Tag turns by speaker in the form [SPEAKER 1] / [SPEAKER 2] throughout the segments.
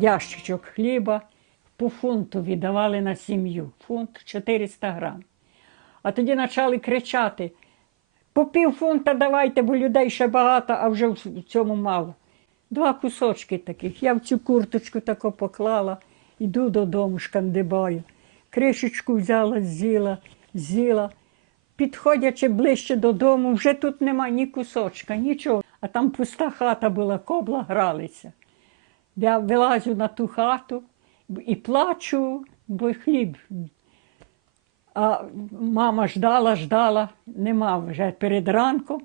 [SPEAKER 1] ящичок хліба по фунту віддавали на сім'ю. Фунт 400 грам. А тоді почали кричати: по пів фунта давайте, бо людей ще багато, а вже в цьому мало. Два кусочки таких. Я в цю курточку тако поклала, йду додому, шкандибаю. Кришечку взяла, з'їла, з'їла. Підходячи ближче додому, вже тут нема ні кусочка, нічого. А там пуста хата була, кобла гралися. Я вилазю на ту хату і плачу, бо хліб. А мама ждала, ждала, нема вже перед ранком.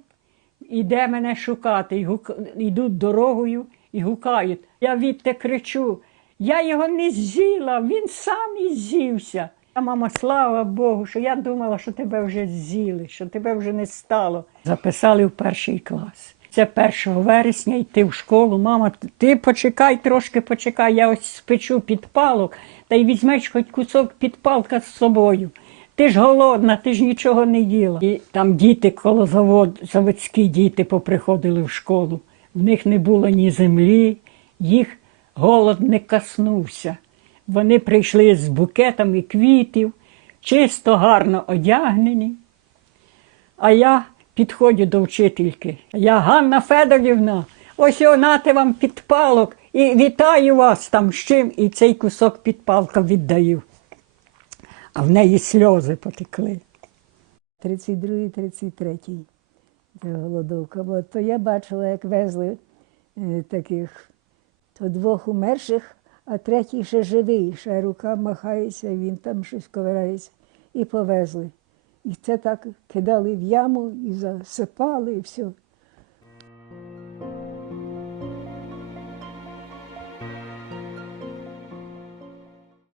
[SPEAKER 1] Іде мене шукати, і гук... йдуть дорогою і гукають. Я відте кричу: я його не з'їла, він сам і з'ївся. А мама, слава Богу, що я думала, що тебе вже з'їли, що тебе вже не стало. Записали в перший клас. Це 1 вересня йти в школу. Мама, ти почекай, трошки почекай, я ось спечу підпалок, та й візьмеш хоч кусок підпалка з собою. Ти ж голодна, ти ж нічого не їла. І там діти коло завод, заводські діти поприходили в школу. В них не було ні землі, їх голод не каснувся. Вони прийшли з букетами квітів, чисто гарно одягнені. А я підходжу до вчительки. Я Ганна Федорівна, ось нате вам підпалок і вітаю вас там з чим. І цей кусок підпалка віддаю. А в неї сльози потекли.
[SPEAKER 2] 32-й, 33-й голодовка. Бо то я бачила, як везли е, таких то двох умерших, а третій ще живий, ще рука махається, він там щось ковирається. І повезли. І це так кидали в яму і засипали, і все.